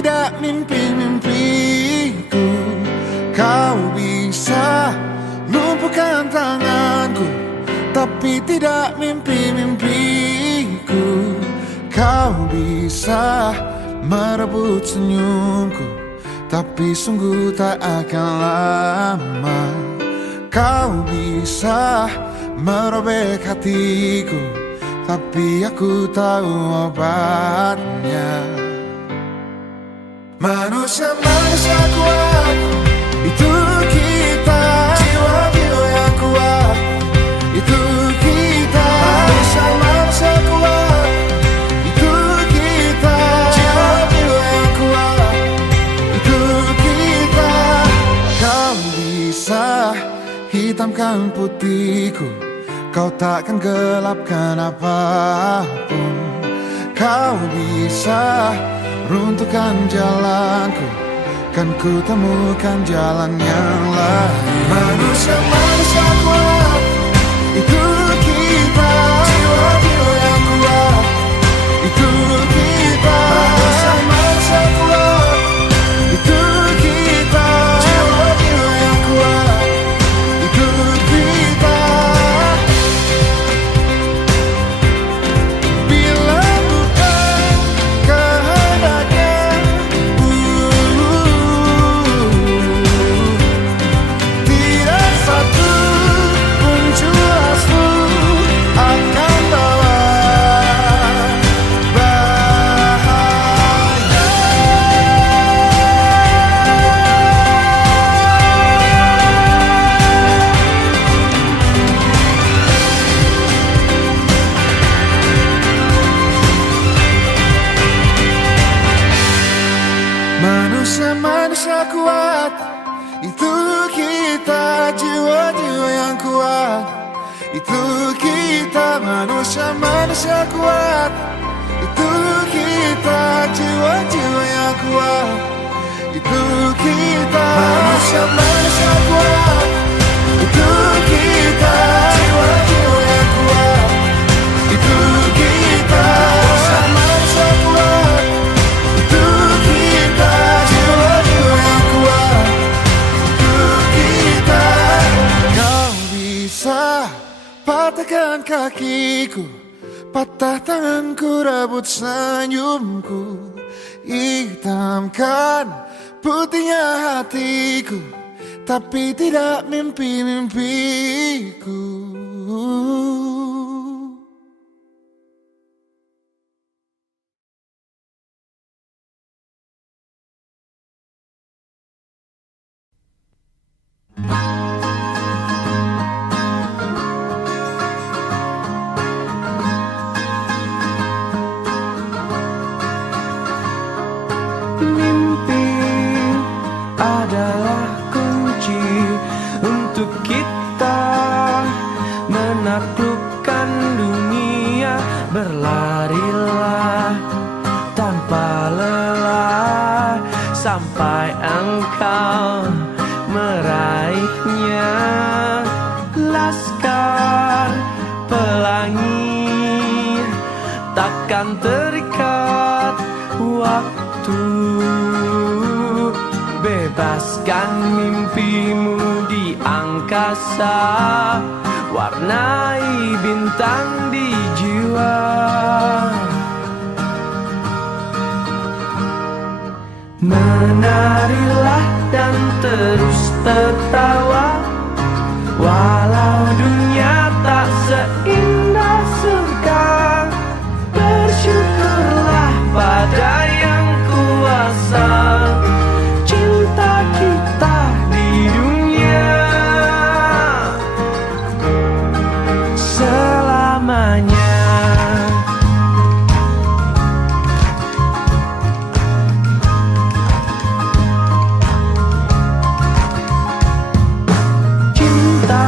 tidak mimpi-mimpiku. Kau bisa lumpuhkan tanganku, tapi tidak mimpi-mimpiku. Kau bisa merebut senyumku, tapi sungguh tak akan lama. Kau bisa merobek hatiku, tapi aku tahu obatnya. Manusia-manusia kuat, itu kita. Jiwa-jiwa yang kuat, itu kita. Manusia-manusia kuat, itu kita. Jiwa-jiwa yang kuat, itu kita. Kau bisa hitamkan putihku, kau takkan gelapkan apapun. Kau bisa runtuhkan jalanku, kan ku temukan jalan yang lain. Manusia-manusia kuat, itu kita. Jiwa-jiwa yang kuat, itu kita. Manusia-manusia kuat, itu kita. Jiwa-jiwa yang kuat, itu kita. Bila bukan kehendaknya, tidak satu pun jelasmu akan bawa bahaya. Manusia-manusia kuat, itu kita. Jiwa-jiwa yang kuat, itu kita. Manusia-manusia kuat, itu kita. Jiwa-jiwa yang kuat, itu kita. Manusia-manusia kuat, itu kita. Jiwa-jiwa yang kuat, itu kita. Manusia-manusia kuat, itu kita. Jiwa-jiwa yang kuat, itu kita. Kau bisa patahkan kakiku, patah tanganku, rebut senyumku, hitamkan putihnya hatiku, tapi tidak mimpi-mimpiku. Mimpi adalah kunci untuk kita menaklukkan dunia. Berlarilah tanpa lelah sampai engkau meraihnya. Laskar pelangi takkan terikat waktu. Bebaskan mimpimu di angkasa, warnai bintang di jiwa. Menarilah dan terus tertawa, walau dunia tak seindah surga. Bersyukurlah pada yang kuasa, cinta kita di dunia selamanya. Cinta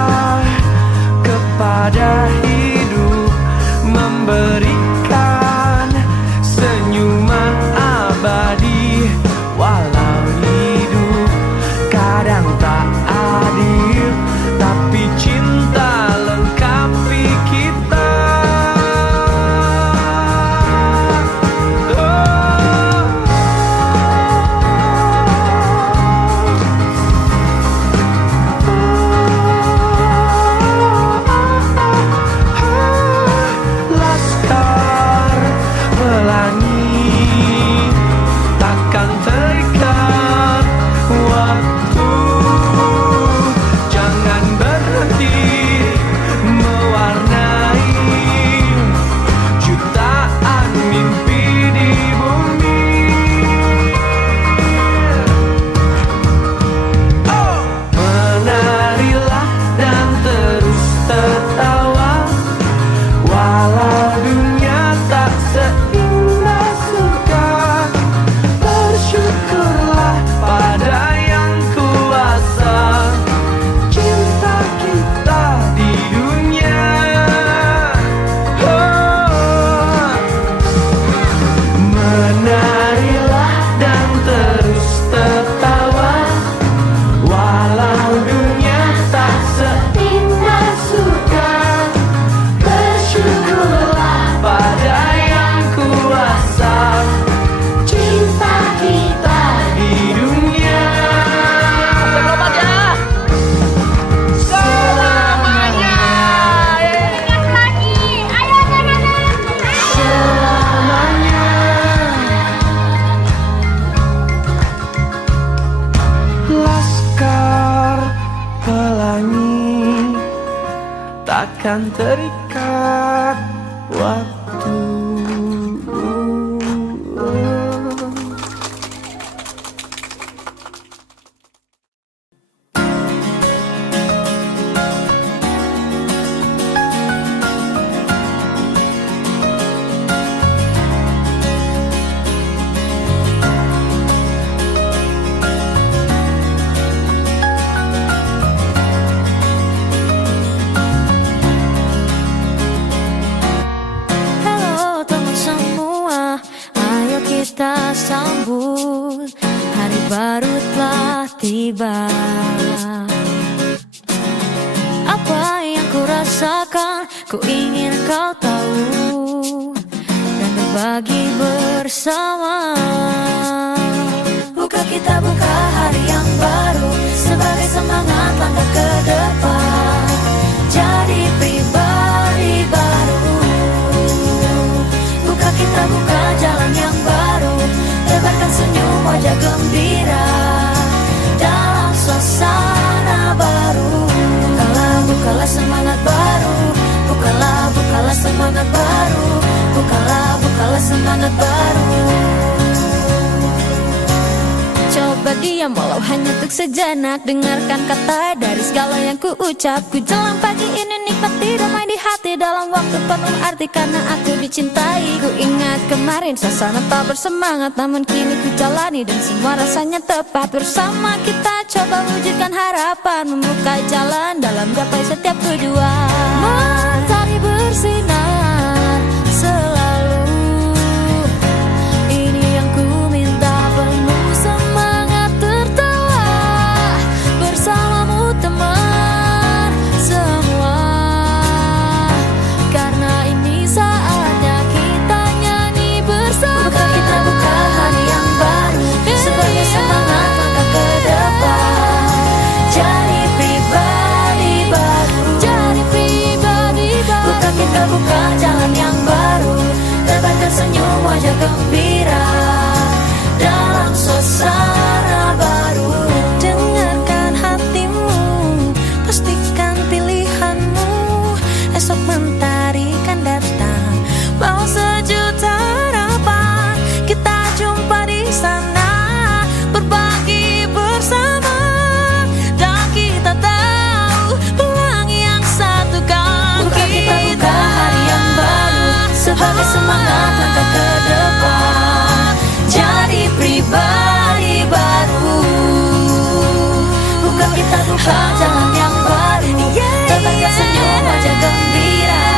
takkan terikat waktu. Kita sambut hari baru telah tiba. Apa yang ku rasakan, ku ingin kau tahu dan berbagi bersama. Buka kita buka hari yang baru sebagai semangat langkah ke depan. Jadi pribadi baru. Buka kita buka jalan yang baru, tebarkan senyum wajah gembira dalam suasana baru. Bukalah, bukalah semangat baru. Bukalah, bukalah semangat baru. Bukalah, bukalah semangat baru. Coba diam walau hanya untuk sejenak, dengarkan kata dari segala yang ku ucap. Ku jalan pagi ini nikmati damai di hati dalam waktu penuh arti karena aku dicintai. Ku ingat kemarin suasana tak bersemangat, namun kini ku jalani dan semua rasanya tepat. Bersama kita coba wujudkan harapan, membuka jalan dalam gapai setiap tujuan. Matahari bersinar selalu, ini yang ku minta, penuh semangat tertawa bersamamu teman semua. Karena ini saatnya kita nyanyi bersama. Buka kita buka hari yang baru sebagai semangat langkah ke depan. Jadi pribadi baru. Jadi pribadi baru. Buka kita buka jalan yang baru, tebarkan senyum wajah gembira dalam suasana baru. Dengarkan hatimu, pastikan pilihanmu. Esok mentari kan datang, bawa sejuta harapan. Kita jumpa di sana, berbagi bersama. Dan kita tahu pelangi yang satukan kita. Buka kita buka hari yang baru sebagai semangat langkah ke depan. Jadi pribadi baru. Buka kita buka jalan yang baru, tebarkan senyum wajah gembira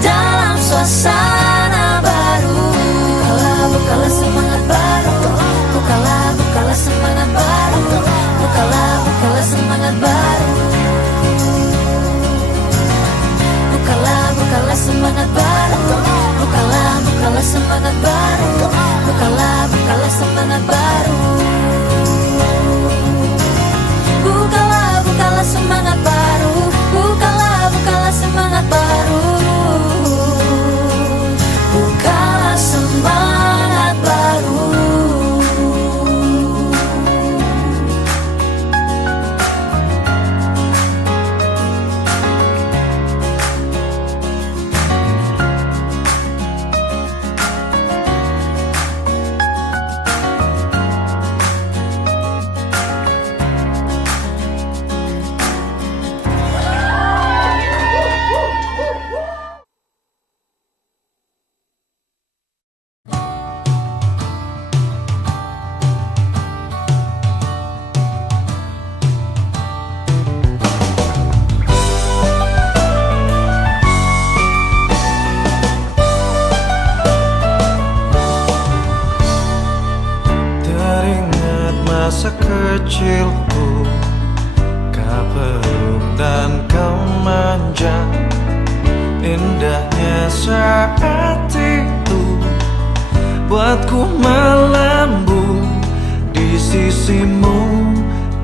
dalam suasana baru. Bukalah, bukalah semangat baru. Bukalah, bukalah semangat baru. Bukalah, bukalah semangat baru. Bukalah, bukalah semangat baru. Bukalah, bukalah semangat baru. Bukalah, bukalah semangat baru. Bukalah, bukalah semangat baru. Bukalah, bukalah semangat baru. Bukalah semangat baru. Masa kecilku, kau peluk dan kau manja. Indahnya saat itu buatku melambung di sisimu.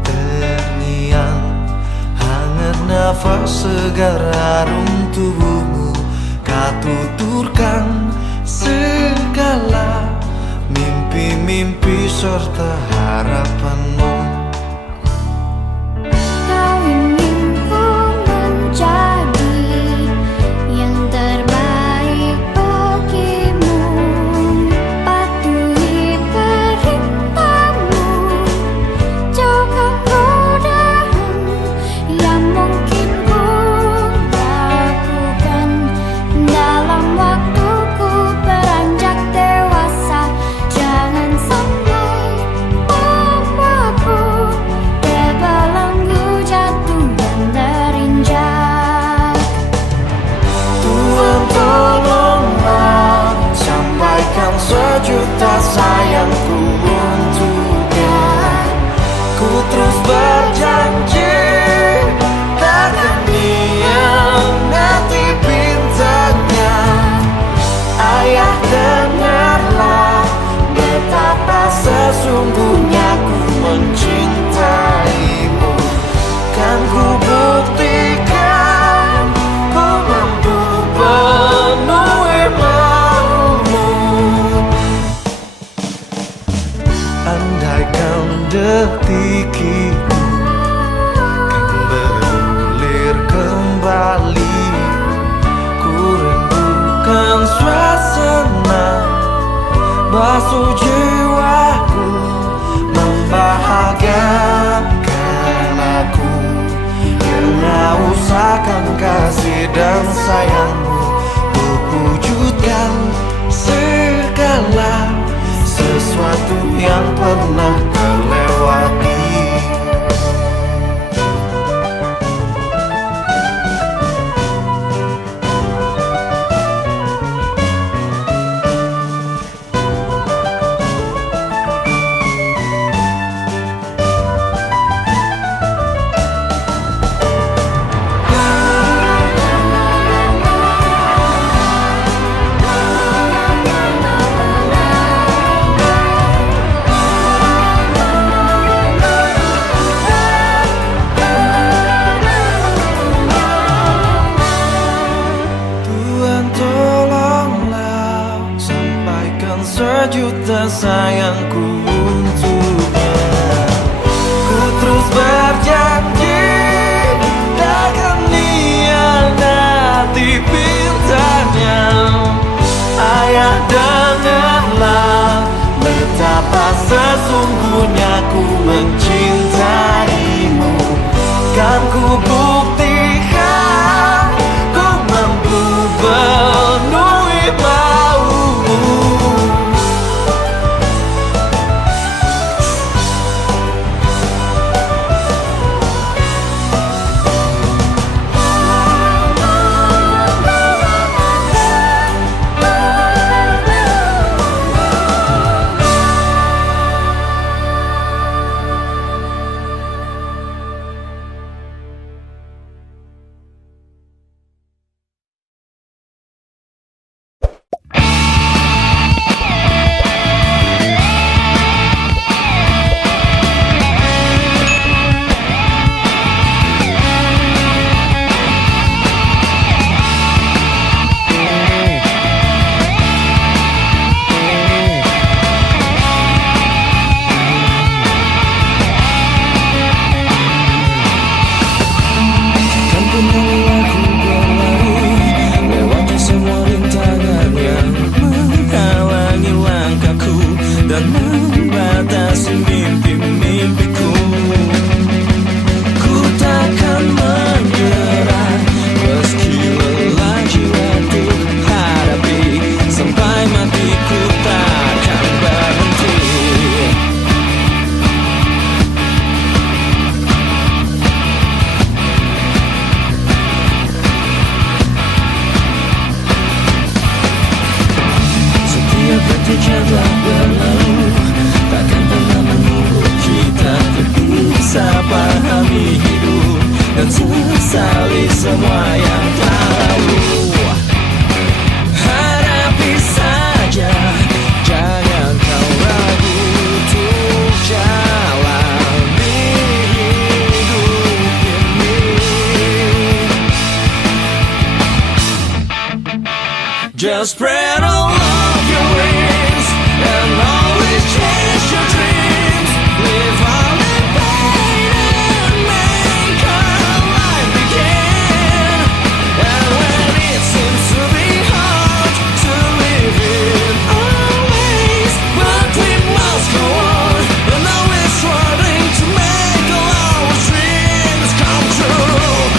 Terngiang hangat nafas segar harum tubuhmu. Kau tuturkan segala mimpi-mimpi serta harapanmu. Kau ingin ku menjadi detik itu kan bergulir kembali. Ku rindukan suasana basuh jiwaku, membahagiakan aku. Kena usahakan kasih dan sayangmu, untuk wujudkan segala sesuatu yang pernah terlewati. Sejuta sayangku untuknya. Ku terus berjanji takkan hianati pintanya. Ayah, dengarlah betapa sesungguhnya ku mencintaimu. Kan ku buktikan ku mampu penuhi maumu. Dan membatasi mimpi-mimpiku. Ku takkan menyerah meski lelah jiwa untuk hadapi. Sampai mati ku takkan berhenti. Setiap detik yang telah berlalu takkan pernah menunggu kita untuk bisa pahami hidup dan sesali semua yang telah lalu. Hadapi saja, jangan kau ragu untuk jalani hidup ini. Just spread all of your wings and always chase your dreams. Live all in pain and make our life begin. And when it seems to be hard to live in our ways, but we must go on and always striving to make all our dreams come true.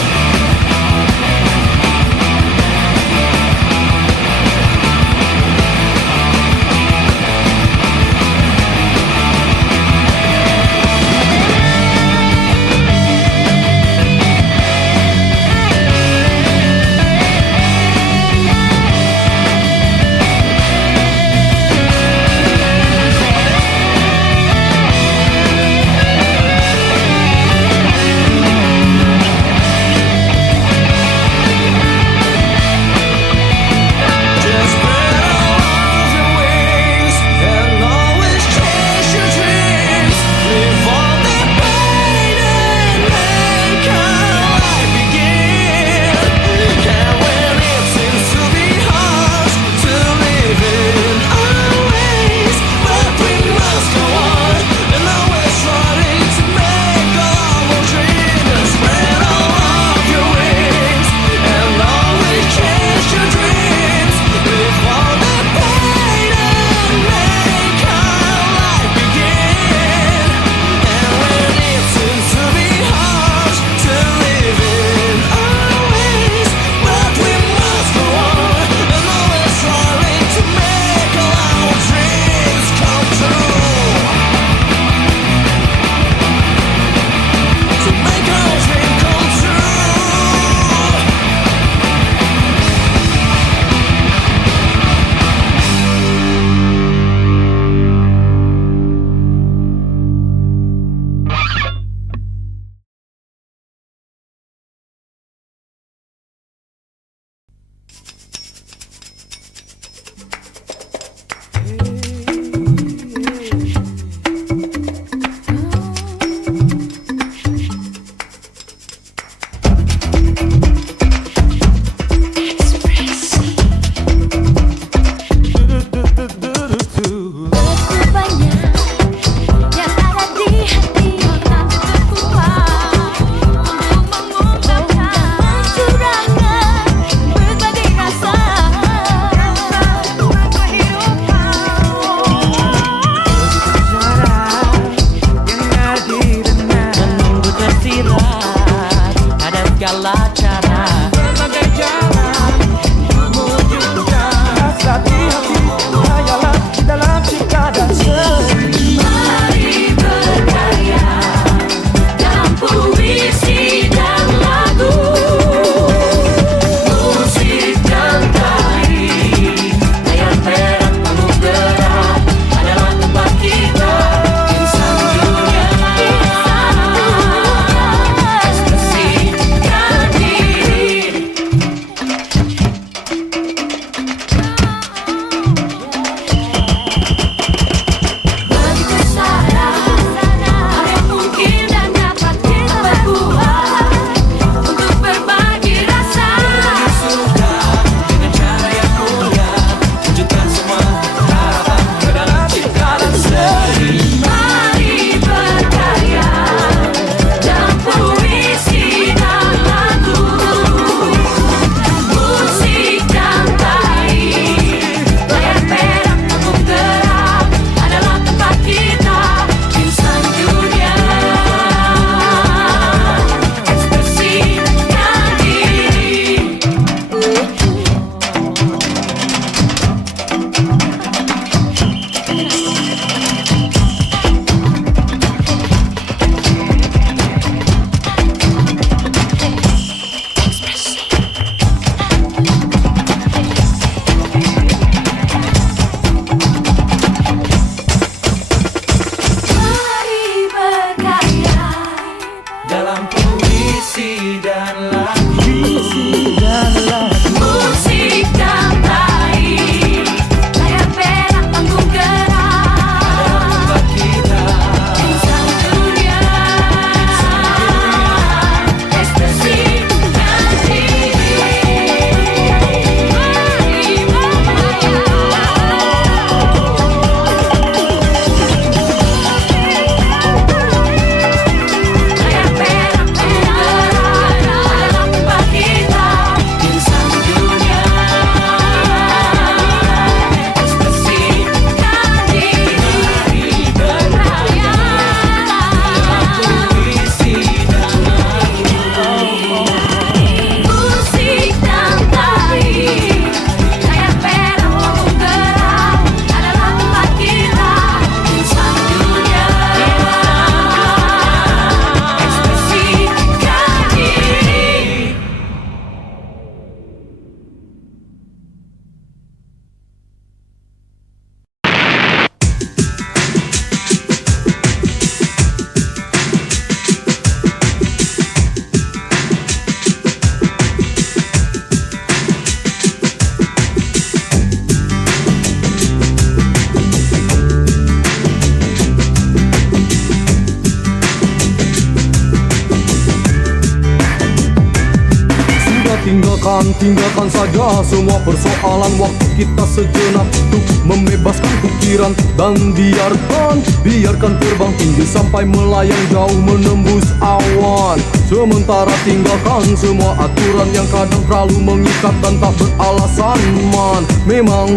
lupakan, tinggalkan saja semua persoalan. Waktu kita sejenak untuk membebaskan pikiran dan biarkan terbang tinggi sampai melayang jauh menembus awan. Sementara tinggalkan semua aturan yang kadang terlalu mengikat dan tak beralasan, man. Memang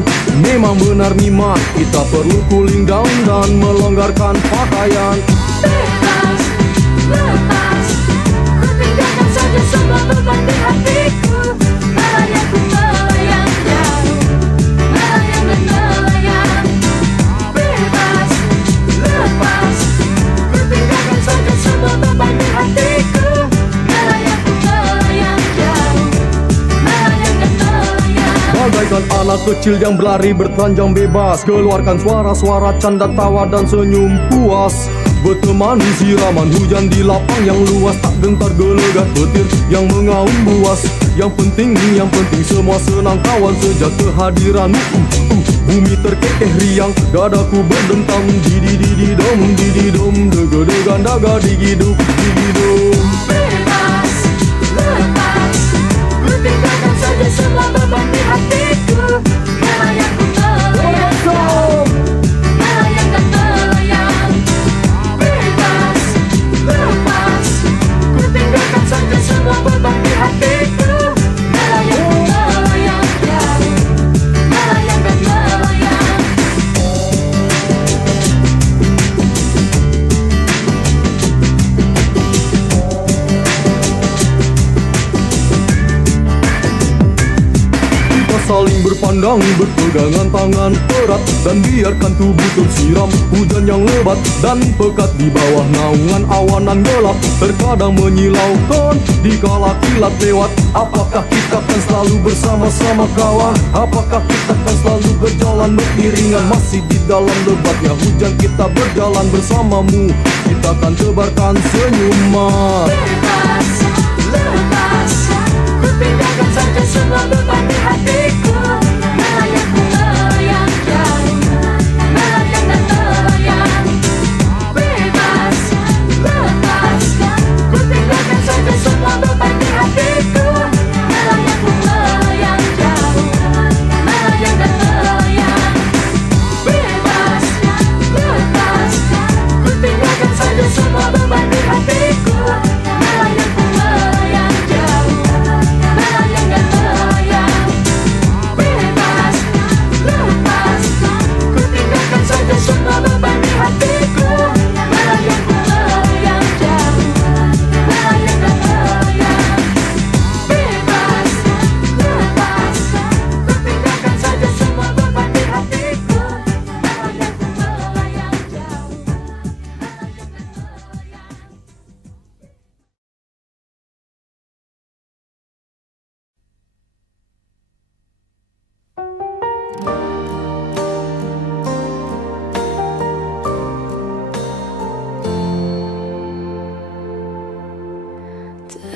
benar Miman, kita perlu cooling down dan melonggarkan pakaian. Bebas, lepas, ku tinggalkan saja semua beban di hatiku. Melayang ku melayang jauh, melayang dan melayang. Bebas, lepas, ku tinggalkan saja semua beban di hatiku. Melayang ku melayang jauh, melayang dan melayang. Bagaikan anak kecil yang berlari bertelanjang bebas, keluarkan suara-suara canda tawa dan senyum puas. Bertemani siraman hujan di lapang yang luas, tak gentar gelegar petir yang mengaum buas. Yang penting semua senang kawan sejak kehadiranmu. Bumi terkekeh riang, dadaku berdentang. Didi-didi-dom, didi-dom, dega-degan daga digiduk, digidum. Bebas, lepas, ku tinggalkan saja semua beban di hatiku. Melayang ku melayang jauh, melayang dan melayang. Bebas, lepas, ku tinggalkan saja semua beban di hatiku. Melayang ku melayang jauh, melayang dan melayang. Kita saling berpandang, berpegangan tangan erat, dan biarkan tubuh tersiram hujan yang lebat dan pekat di bawah naungan awanan gelap. Terkadang menyilaukan dikala kilat lewat. Apakah kita akan selalu bersama-sama kawan? Apakah kita akan selalu berjalan beriringan? Masih di dalam lebatnya hujan kita berjalan bersamamu. Kita akan tebarkan senyuman. Bebas, lepas, ku tinggalkan saja semua beban di hatiku. Melayang ku melayang jauh, melayang dan melayang. Bebas, lepas, ku tinggalkan saja semua beban di hatiku. Melayang ku melayang jauh, melayang dan melayang. Bebas, lepas, ku tinggalkan saja semua beban di hatiku. Melayang ku melayang jauh, melayang dan melayang. Bebas, lepas, ku tinggalkan saja semua beban di hatiku. Melayang ku melayang jauh, melayang dan melayang. Bebas, lepas, ku tinggalkan saja semua beban di hatiku. Melayang ku melayang jauh, melayang dan melayang.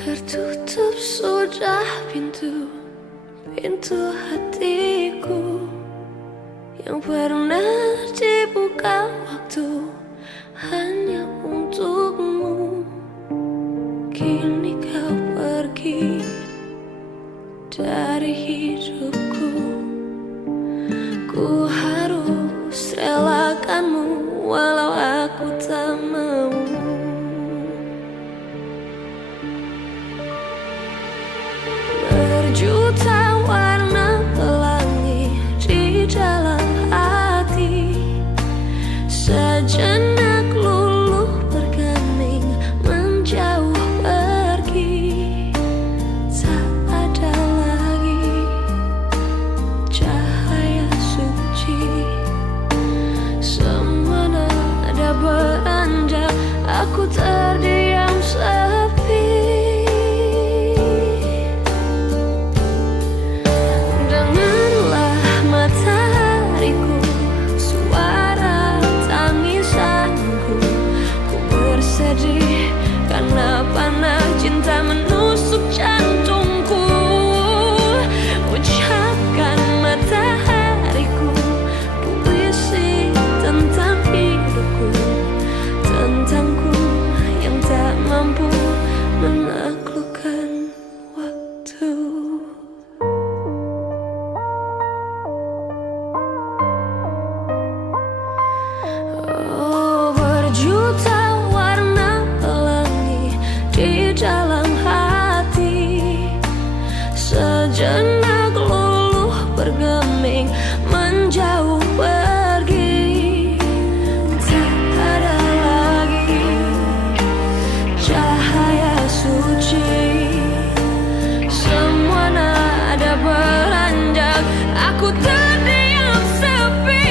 Tertutup sudah pintu hatiku yang pernah dibuka waktu hanya untukmu. Kini kau pergi dari hidupku. Ku harus relakanmu walau aku tak mau. Berjuta warna pelangi di dalam hati, sejenak luluh bergeming menjauh pergi. Tak ada lagi cahaya suci, semua nada beranjak, aku terdiam sepi. Dengarlah matahariku, suara tangisanku. Ku bersedih karena panah cinta menusuk jantungku. Ucapkan matahariku puisi tentang hidupku, tentangku yang dalam hati. Sejenak luluh bergeming menjauh pergi. Tak ada lagi cahaya suci. Semua nada beranjak, aku terdiam sepi.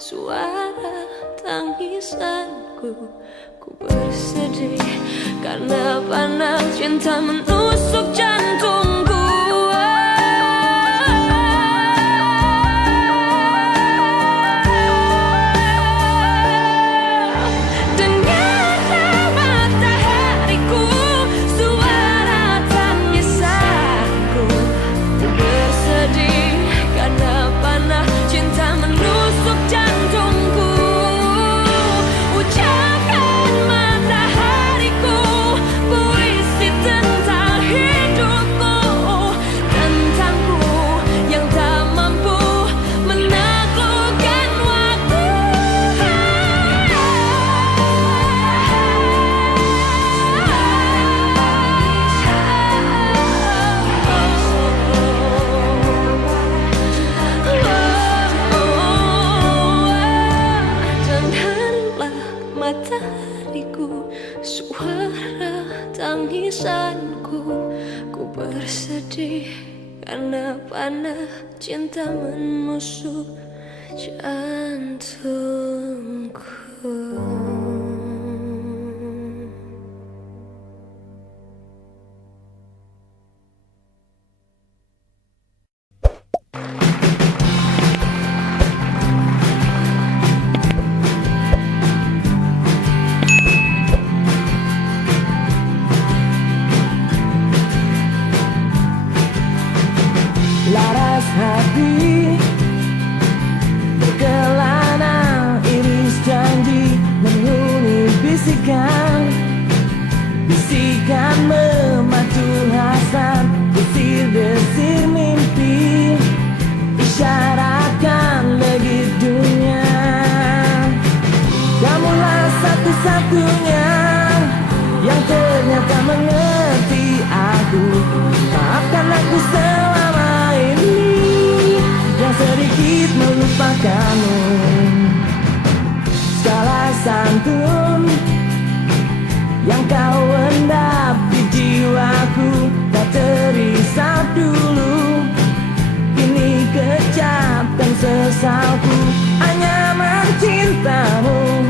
Suara tangisanku, ku bersedih karena panas cinta menusuk jantungku. Dengarlah matahariku, suara tangisanku, ku bersedih karena panas cinta menusuk jantungku. Ucapkan matahariku puisi tentang hidupku, tentangku yang tak mampu menaklukkan waktu. Dengarlah matahariku, suara tangisanku, ku bersedih karena panah cinta menusuk jantungku. Laras hati berkelana, iris janji menghuni bisikan. Bisikan memacu hasrat, desir-desir mimpi, isyaratkan legit dunia. Kamulah satu-satunya yang ternyata mengerti aku. Maafkan aku selama ini yang sedikit melupakanmu. Segala santun yang kau endap di jiwaku tak terisap dulu. Kini kecap dan sesalku hanya mencintamu,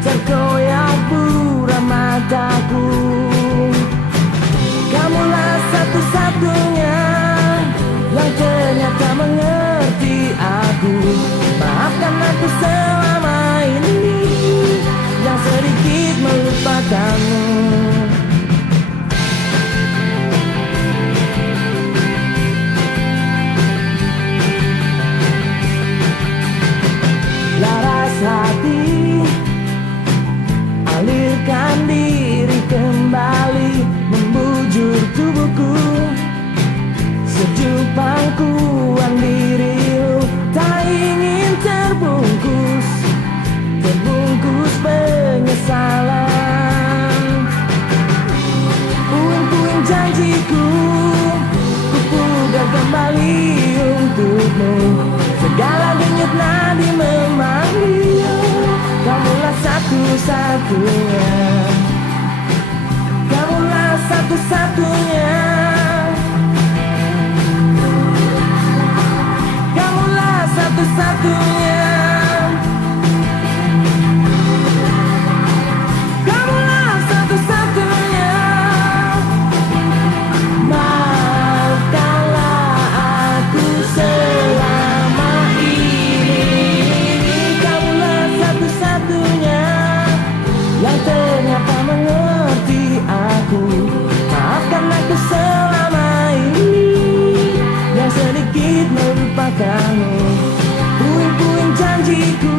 terkoyak buram mataku. Kamulah satu-satunya yang ternyata mengerti aku. Maafkan aku selama ini yang sedikit melupakanmu. Laras hati, alirkan diri kembali, membujur tubuhku. Sejuk pangkuan dirimu, tak ingin terbungkus penyesalan. Puing-puing janjiku, ku pugar kembali untukmu. Segala denyut nadi memanggil, kamulah satu-satunya. Kamulah satu-satunya. Kamulah satu-satunya. Kamulah satu-satunya. Maafkanlah aku melupakanmu. Puing-puing janjiku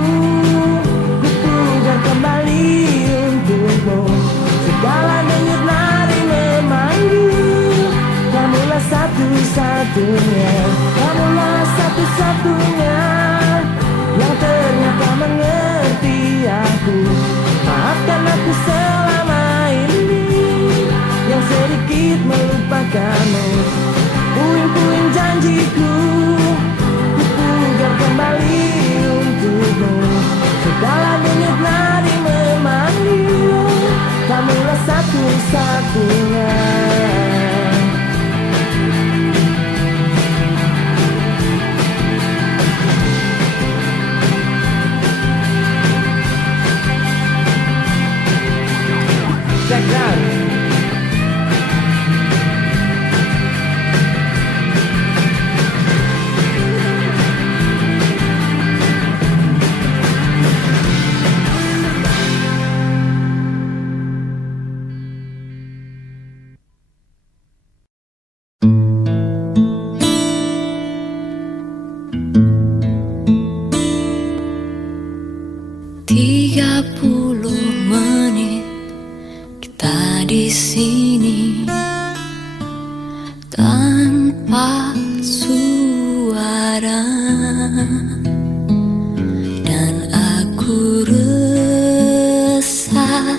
ku pugar kembali untukmu. Segala denyut nadi memanggil, kamulah satu-satunya. Kamulah satu-satunya yang ternyata mengerti aku. Maafkan aku selama ini yang sedikit melupakanmu. Puing-puing janjiku ku pugar kembali untukmu. Segala denyut nadi memanggil, kamulah satu-satunya. Check it out. Di sini tanpa suara, dan aku resah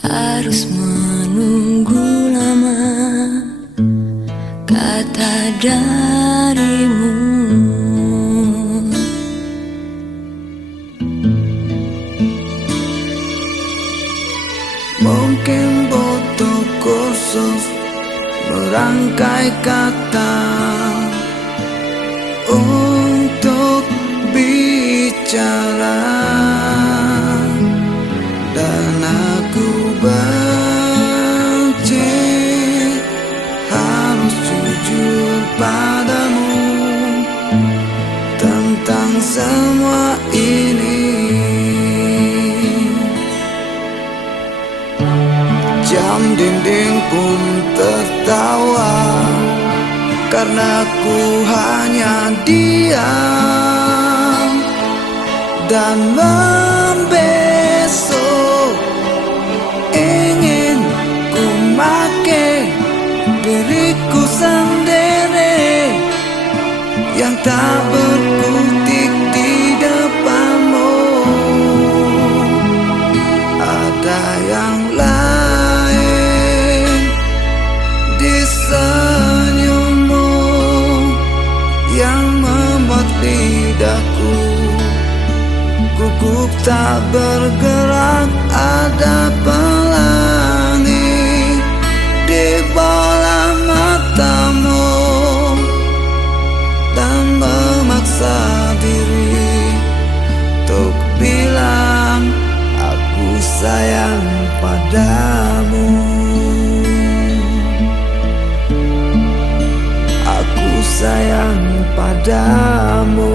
harus menunggu lama kata darimu. Mungkin butuh kursus merangkai kata untuk bicara, dan aku benci harus jujur padamu tentang semua ini. Jam dinding pun tertawa karena ku hanya diam dan membesok. Ingin ku make diriku sendiri yang tak berkutik di depanmu. Ada yang lain di senyummu yang membuat lidahku gugup tak bergerak. Ada pelangi di bola matamu dan memaksa diri untuk bilang aku sayang padamu. Aku sayang padamu.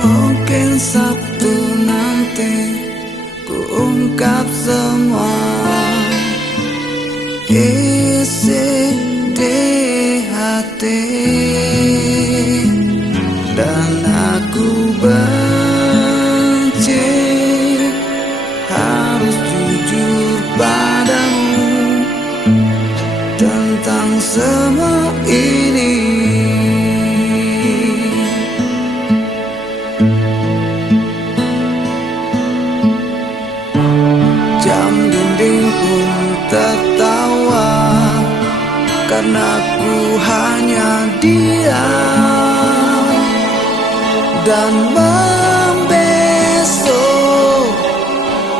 Mungkin Sabtu nanti ku ungkap semua isi di hati, dan aku benci harus jujur padamu tentang semua ini. Jam dinding pun tertawa karena ku hanya diam dan membesok.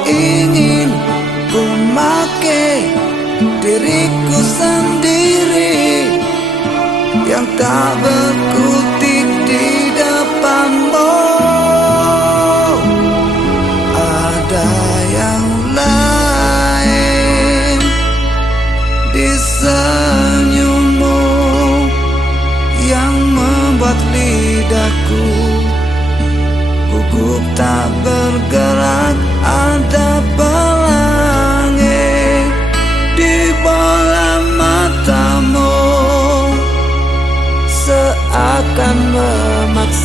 Ingin ku make diriku sendiri yang tak berkutik di depanmu. Ada yang lain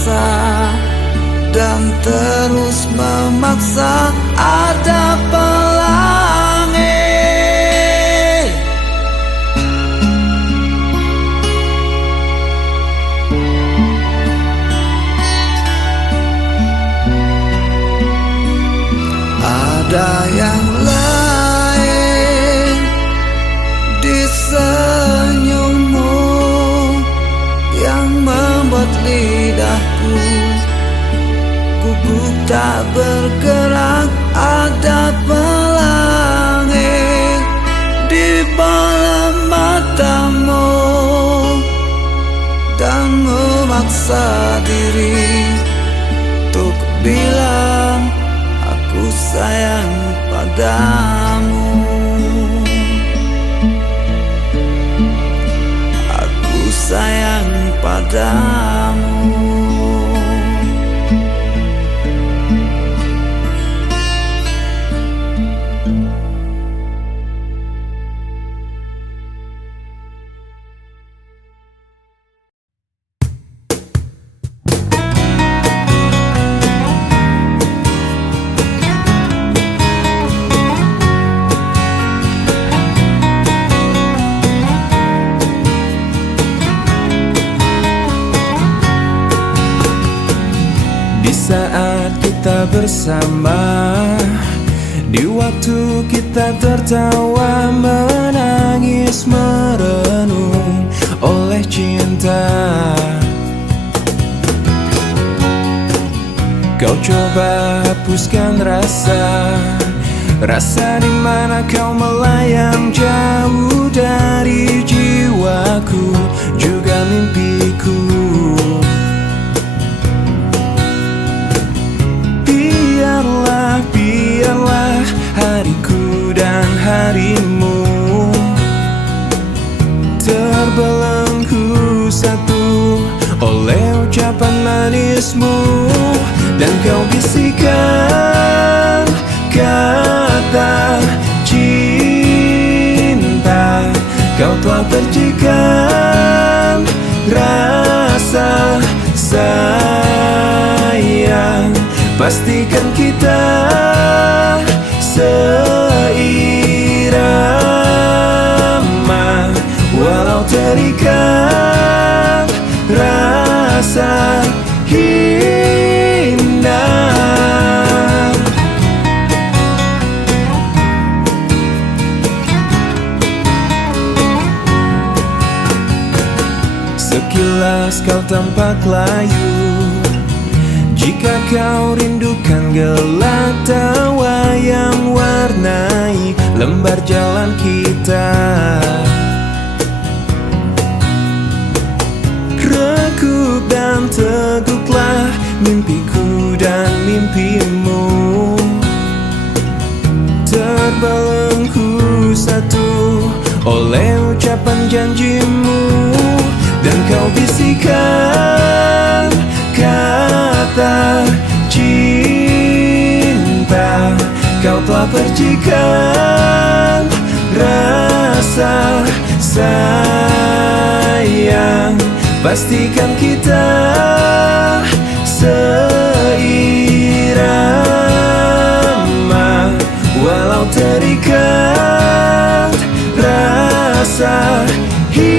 memaksa dan terus memaksa. Ada pelangi, ada yang lain di senyummu yang membuat lidahku gugup tak bergerak. Ada pelangi di dalam matamu dan memaksa diri untuk bilang aku sayang padamu. Aku sayang padamu. Saat kita bersama, di waktu kita tertawa, menangis, merenung oleh cinta. Kau coba hapuskan rasa di mana kau melayang jauh dari jiwaku, juga mimpiku. Biarlah hariku dan harimu terbelenggu satu oleh ucapan manismu. Dan kau bisikan kata cinta, kau telah percikan rasa sayang. Pastikan kita seirama, walau terikat rasa hina. Sekilas kau tampak layu, jika kau rindukan gelak tawa yang warnai lembar jalan kita. Rekup dan teguklah mimpiku dan mimpimu, terbelenggu satu oleh ucapan janjimu. Dan kau bisikan kata cinta, kau telah percikan rasa sayang. Pastikan kita seirama, walau terikat rasa hina.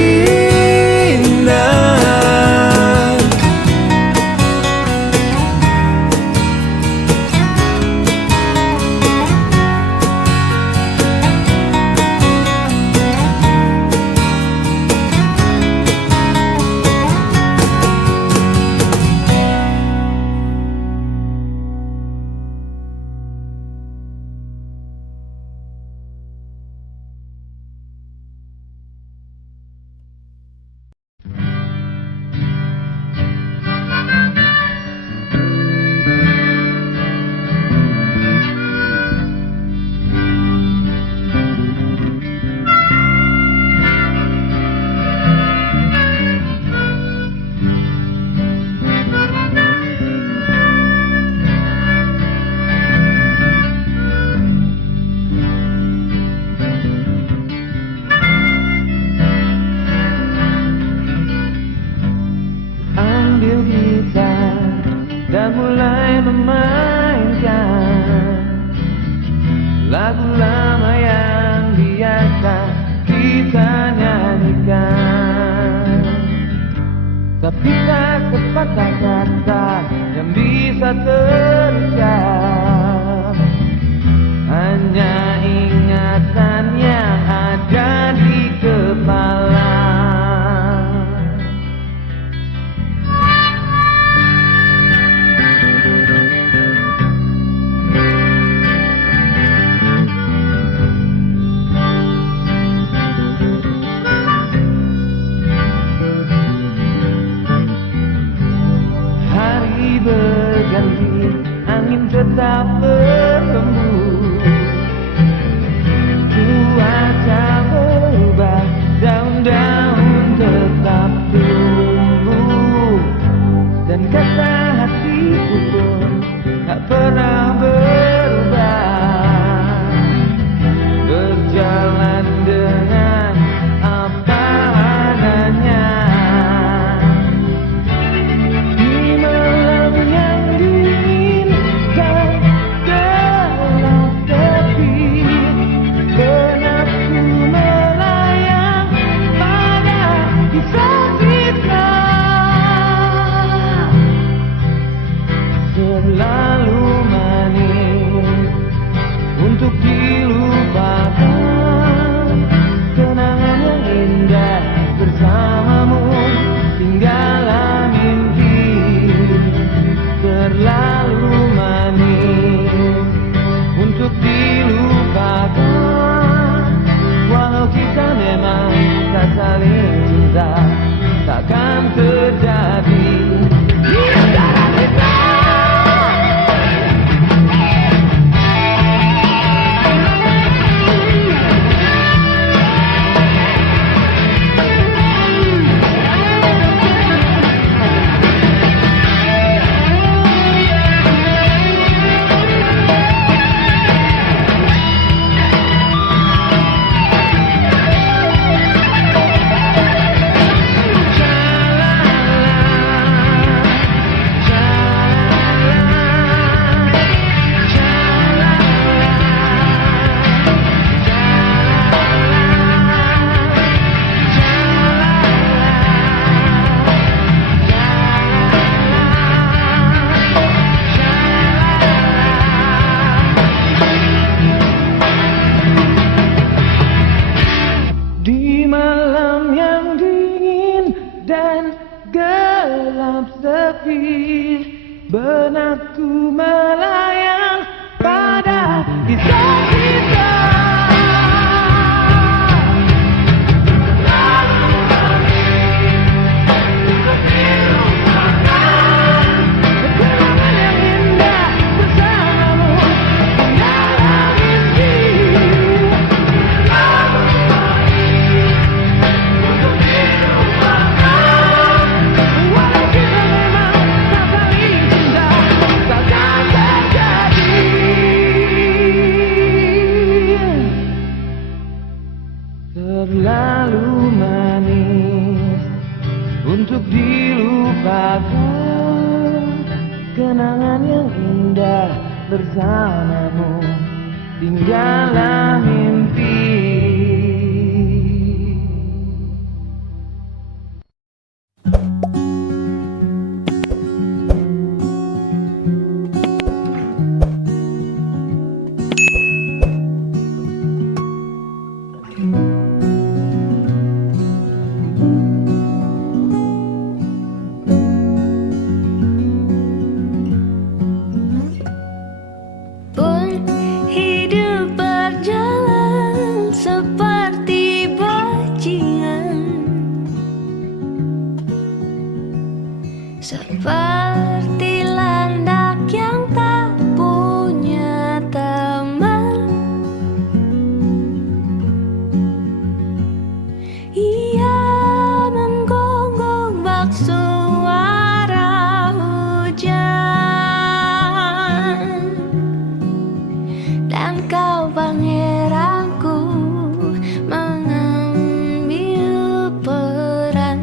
lagu lama yang biasa kita nyanyikan, tapi tak sepatah kata yang bisa terucap, hanya ingatan yang ada di kepala. Hari berganti, angin tetap berhembus, cuaca berubah, daun-daun tetap tumbuh, dan kata hatiku pun tak pernah berubah, berjalan dengan apa adanya. Di malam yang dingin dan gelap sepi, benakku melayang pada kisah kita. Terlalu manis untuk dilupakan, kenangan yang indah bersamamu tinggallah mimpi. Terlalu manis untuk dilupakan, walau kita memang tak saling cinta, takkan terjadi di antara kita. Di malam yang dingin dan gelap sepi, benakku melayang pada kisah kita. Kenangan yang indah bersamamu tinggallah mimpi. Walau kita memang tak saling cinta, takkan terjadi. Terlalu manis untuk dilupakan, kenangan yang indah bersamamu tinggallah mimpi. Pun hidup berjalan seperti bajingan, seperti landak yang tak punya teman. Ia menggonggong bak suara hujan, dan kau pangeranku mengambil peran.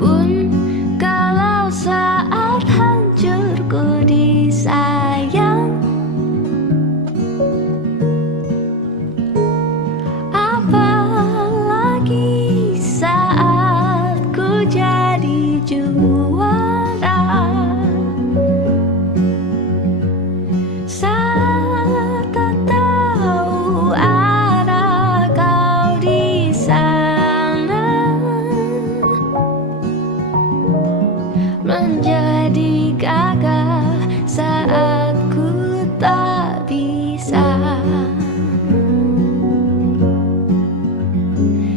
Pun kalau saat hancurku disayang. Apalagi saat ku jadi juara, saat tak tahu arah kau di sana, menjadi gagah saat ku tak bisa.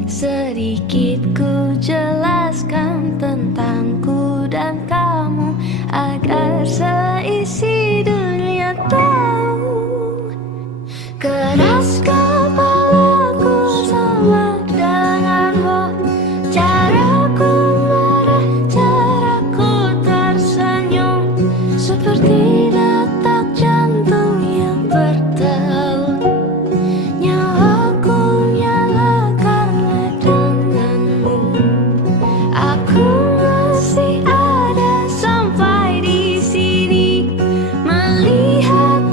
Sedikit ku jelaskan tentangku dan kamu, agar seisi dunia tahu. Keras kepalaku sama denganmu, caraku marah, caraku tersenyum, seperti detak jantung yang berdeut. Nyawaku nyala karena denganmu. Aku masih ada sampai di sini, melihat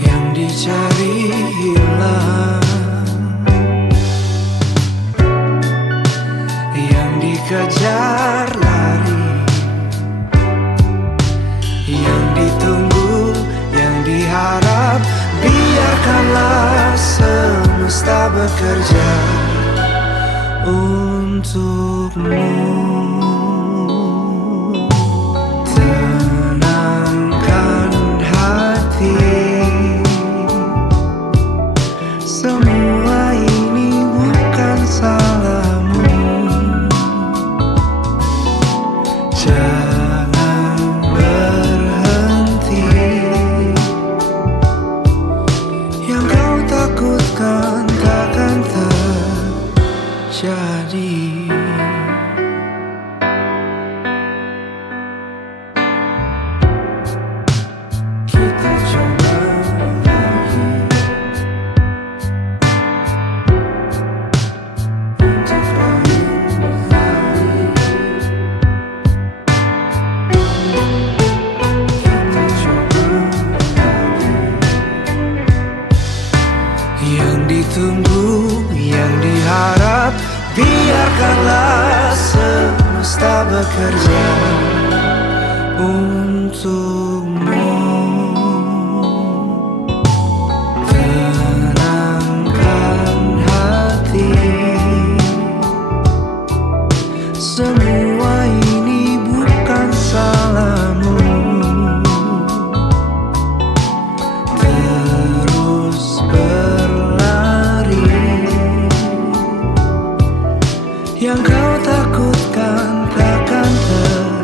yang dicari hilang, yang dikejar lari, yang ditunggu, yang diharap. Biarkanlah semesta bekerja untukmu. Tenangkan hati, semua ini bukan salahmu. Jangan berhenti, yang kau takutkan takkan terjadi. Kita coba lagi untuk lain hari. Kita coba lagi. Yang ditunggu, yang diharap. Biarkanlah semesta bekerja untukmu. Tenangkan hati, semua ini bukan salahmu. Terus berlari, yang kau takutkan takkan terjadi.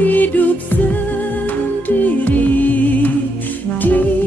hidup sendiri di